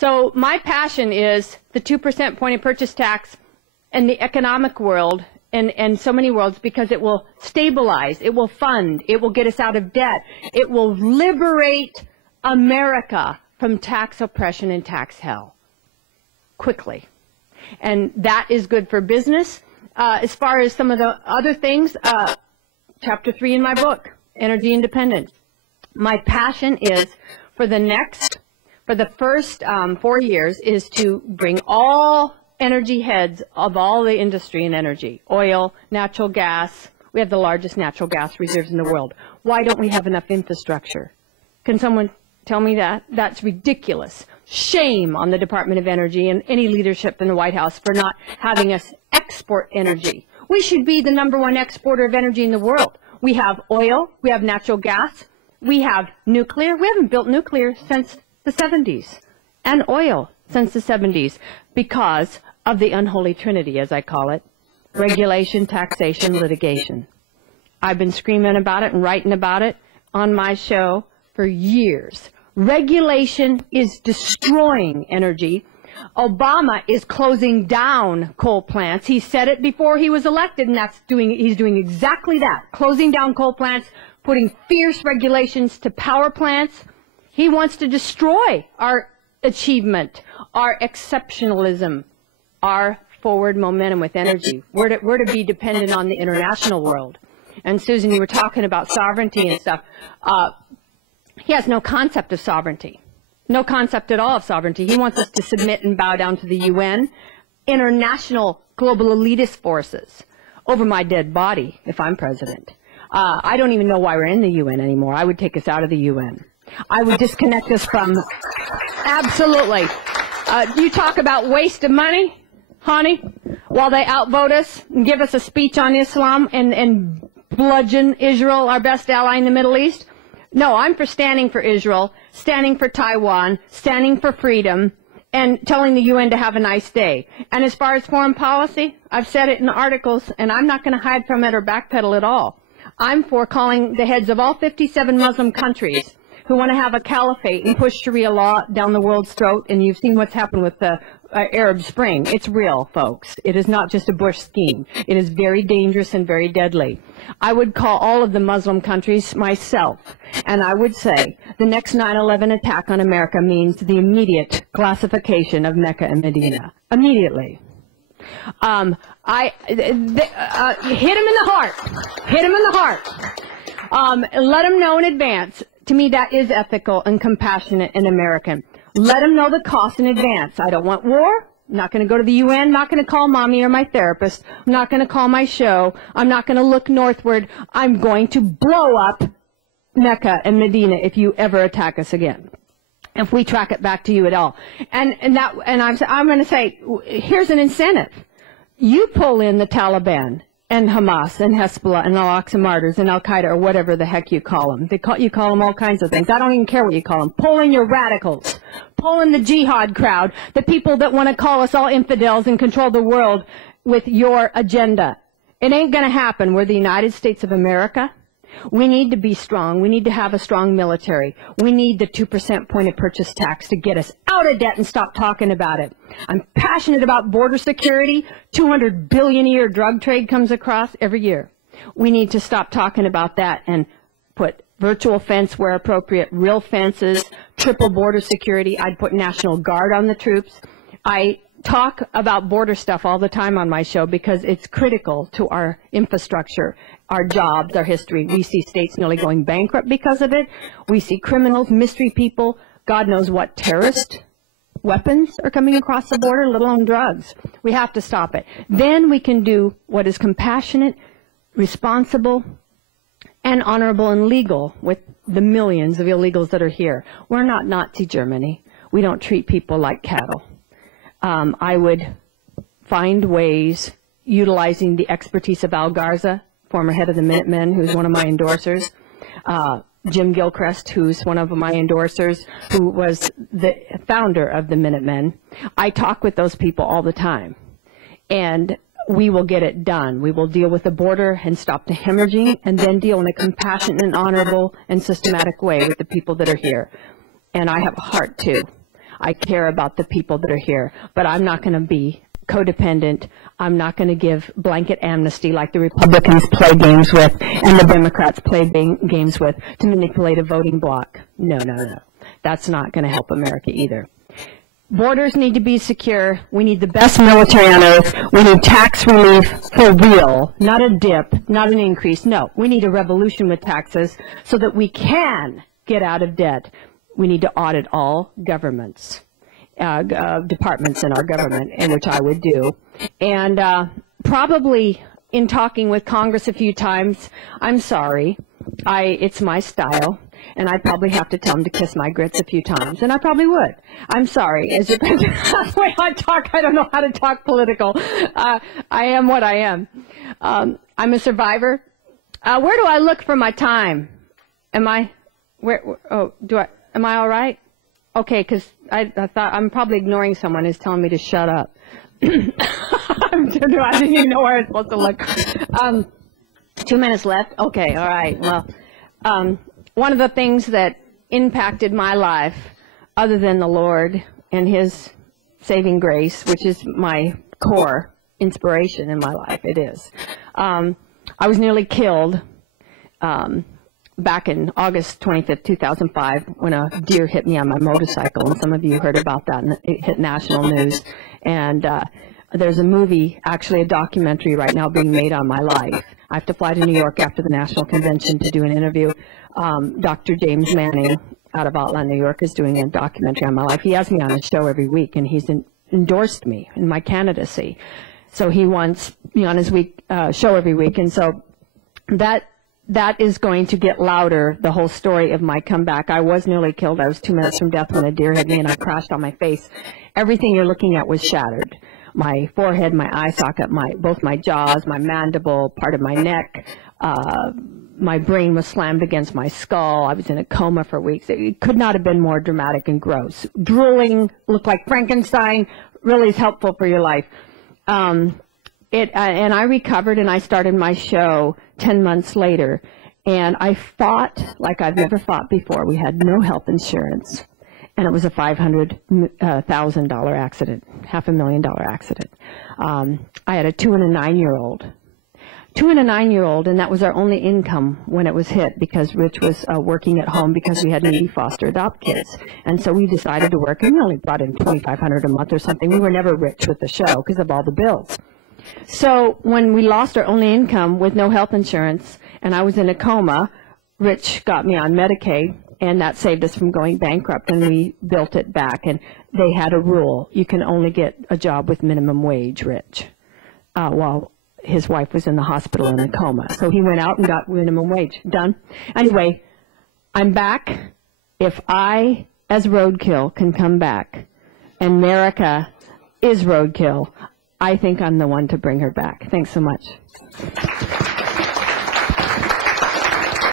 So my passion is the 2% point of purchase tax and the economic world and so many worlds, because it will stabilize, it will fund, it will get us out of debt, it will liberate America from tax oppression and tax hell quickly. And that is good for business. As far as some of the other things, chapter 3 in my book, Energy Independence. My passion is for the first 4 years is to bring all energy heads of all the industry and energy, oil, natural gas. We have the largest natural gas reserves in the world. Why don't we have enough infrastructure? Can someone tell me that? That's ridiculous. Shame on the Department of Energy and any leadership in the White House for not having us export energy. We should be the #1 exporter of energy in the world. We have oil, we have natural gas, we have nuclear. We haven't built nuclear since the 70s, and oil since the 70s, because of the unholy trinity, as I call it: regulation, taxation, litigation. I've been screaming about it and writing about it on my show for years. Regulation is destroying energy. Obama is closing down coal plants. He said it before he was elected, and he's doing exactly that, closing down coal plants, putting fierce regulations to power plants. He wants to destroy our achievement, our exceptionalism, our forward momentum with energy. We're to be dependent on the international world. And Susan, you were talking about sovereignty and stuff. He has no concept of sovereignty. No concept at all of sovereignty. He wants us to submit and bow down to the UN, international global elitist forces, over my dead body if I'm president. I don't even know why we're in the UN anymore. I would take us out of the UN. I would disconnect us from, absolutely. You talk about waste of money, honey, while they outvote us and give us a speech on Islam and bludgeon Israel, our best ally in the Middle East. No, I'm for standing for Israel, standing for Taiwan, standing for freedom, and telling the UN to have a nice day. And as far as foreign policy, I've said it in articles, and I'm not going to hide from it or backpedal at all. I'm for calling the heads of all 57 Muslim countries who want to have a caliphate and push Sharia law down the world's throat, and you've seen what's happened with the Arab Spring. It's real, folks. It is not just a Bush scheme. It is very dangerous and very deadly. I would call all of the Muslim countries myself, and I would say the next 9/11 attack on America means the immediate classification of Mecca and Medina. Immediately. Hit him in the heart. Hit him in the heart. Let him know in advance. To me, that is ethical and compassionate and American. Let them know the cost in advance. I don't want war. I'm not going to go to the UN. I'm not going to call mommy or my therapist. I'm not going to call my show. I'm not going to look northward. I'm going to blow up Mecca and Medina if you ever attack us again, if we track it back to you at all. And I'm going to say, here's an incentive. You pull in the Taliban and Hamas and Hezbollah and Al-Aqsa Martyrs and Al-Qaeda or whatever the heck you call them. You call them all kinds of things. I don't even care what you call them. Pull in your radicals. Pull in the jihad crowd, the people that want to call us all infidels and control the world with your agenda. It ain't going to happen. We're the United States of America. We need to be strong. We need to have a strong military. We need the 2% point of purchase tax to get us out of debt and stop talking about it. I'm passionate about border security. 200 billion a year drug trade comes across every year. We need to stop talking about that and put virtual fence where appropriate, real fences, triple border security. I'd put National Guard on the troops. I talk about border stuff all the time on my show because it's critical to our infrastructure, our jobs, our history. We see states nearly going bankrupt because of it. We see criminals, mystery people, God knows what terrorist weapons are coming across the border, let alone drugs. We have to stop it. Then we can do what is compassionate, responsible, and honorable and legal with the millions of illegals that are here. We're not Nazi Germany. We don't treat people like cattle. I would find ways, utilizing the expertise of Al Garza, former head of the Minutemen, who's one of my endorsers, Jim Gilchrist, who's one of my endorsers, who was the founder of the Minutemen. I talk with those people all the time, and we will get it done. We will deal with the border and stop the hemorrhaging, and then deal in a compassionate and honorable and systematic way with the people that are here. And I have a heart, too. I care about the people that are here, but I'm not going to be codependent. I'm not going to give blanket amnesty like the Republicans play games with and the Democrats play games with to manipulate a voting bloc. No, no, no. That's not going to help America either. Borders need to be secure. We need the best military on earth. We need tax relief for real, not a dip, not an increase. No, we need a revolution with taxes so that we can get out of debt. We need to audit all governments. Departments in our government, and which I would do. And probably in talking with Congress a few times, I'm sorry, it's my style, and I'd probably have to tell them to kiss my grits a few times, and I probably would. I'm sorry. As the way I talk, I don't know how to talk political. I am what I am. I'm a survivor. Where do I look for my time? Am I all right? Okay, because I thought I'm probably ignoring someone who's telling me to shut up. I didn't even know where I was supposed to look. 2 minutes left? Okay, all right. Well, one of the things that impacted my life, other than the Lord and His saving grace, which is my core inspiration in my life, it is. I was nearly killed back in August 25th, 2005, when a deer hit me on my motorcycle, and some of you heard about that, and it hit national news. And there's a movie, actually a documentary right now being made on my life. I have to fly to New York after the National Convention to do an interview. Dr. James Manning out of Outland, New York, is doing a documentary on my life. He has me on his show every week, and he's endorsed me in my candidacy. So he wants me on his show every week, and so that is going to get louder, the whole story of my comeback. I was nearly killed. I was 2 minutes from death when a deer hit me, and I crashed on my face. Everything you're looking at was shattered. My forehead, my eye socket, both my jaws, my mandible, part of my neck. My brain was slammed against my skull. I was in a coma for weeks. It could not have been more dramatic and gross. Drooling, looked like Frankenstein, really is helpful for your life. And I recovered, and I started my show 10 months later, and I fought like I've never fought before. We had no health insurance, and it was a $500,000 accident, $500,000 accident. I had a 2 and a 9-year-old. 2 and a 9-year-old, and that was our only income when it was hit, because Rich was working at home because we had needy foster adopt kids. And so we decided to work, and we only brought in $2,500 a month or something. We were never rich with the show because of all the bills. So when we lost our only income with no health insurance, and I was in a coma, Rich got me on Medicaid, and that saved us from going bankrupt, and we built it back. And they had a rule: you can only get a job with minimum wage, Rich, while his wife was in the hospital in a coma. So he went out and got minimum wage. Done. Anyway, I'm back. If I, as roadkill, can come back, and America is roadkill, I think I'm the one to bring her back. Thanks so much.